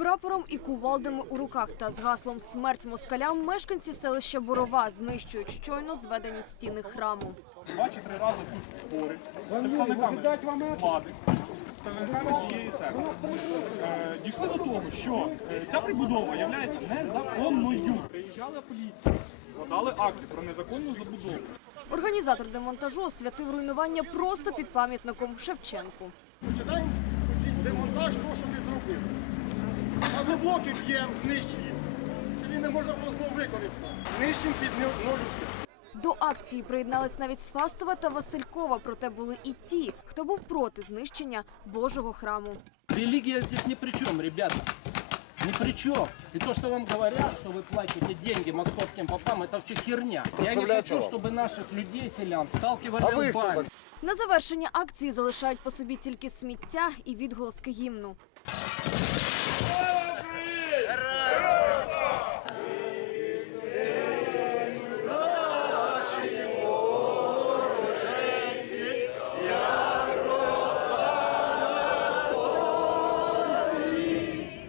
прапором і кувалдами у руках та з гаслом смерть москалям мешканці селища Борова знищують щойно зведені стіни храму. Два чи три рази тут збори з представниками влади, з представниками цієї церкви. Е, Дійшли до того, що е, ця прибудова є незаконною. Приїжджала поліція, складали акти про незаконну забудову. Організатор демонтажу освятив руйнування просто під пам'ятником Шевченку. Починаємо демонтаж того, що ми зробили Газоблоки б'ємо, знищуємо. Що він не може було знову використати. Знищимо під ноль все. До акції приєднались навіть Свастова та Василькова, проте були і ті, хто був проти знищення Божого храму. Религия здесь ни при чем, ребята. Ни при чем. И то, что вам говорят, что вы платите деньги московским попам, это все херня. Я не хочу, чтобы наших людей, селян, сталкивали лбами. На завершення акції залишають по собі тільки сміття і відголоски гімну. Героям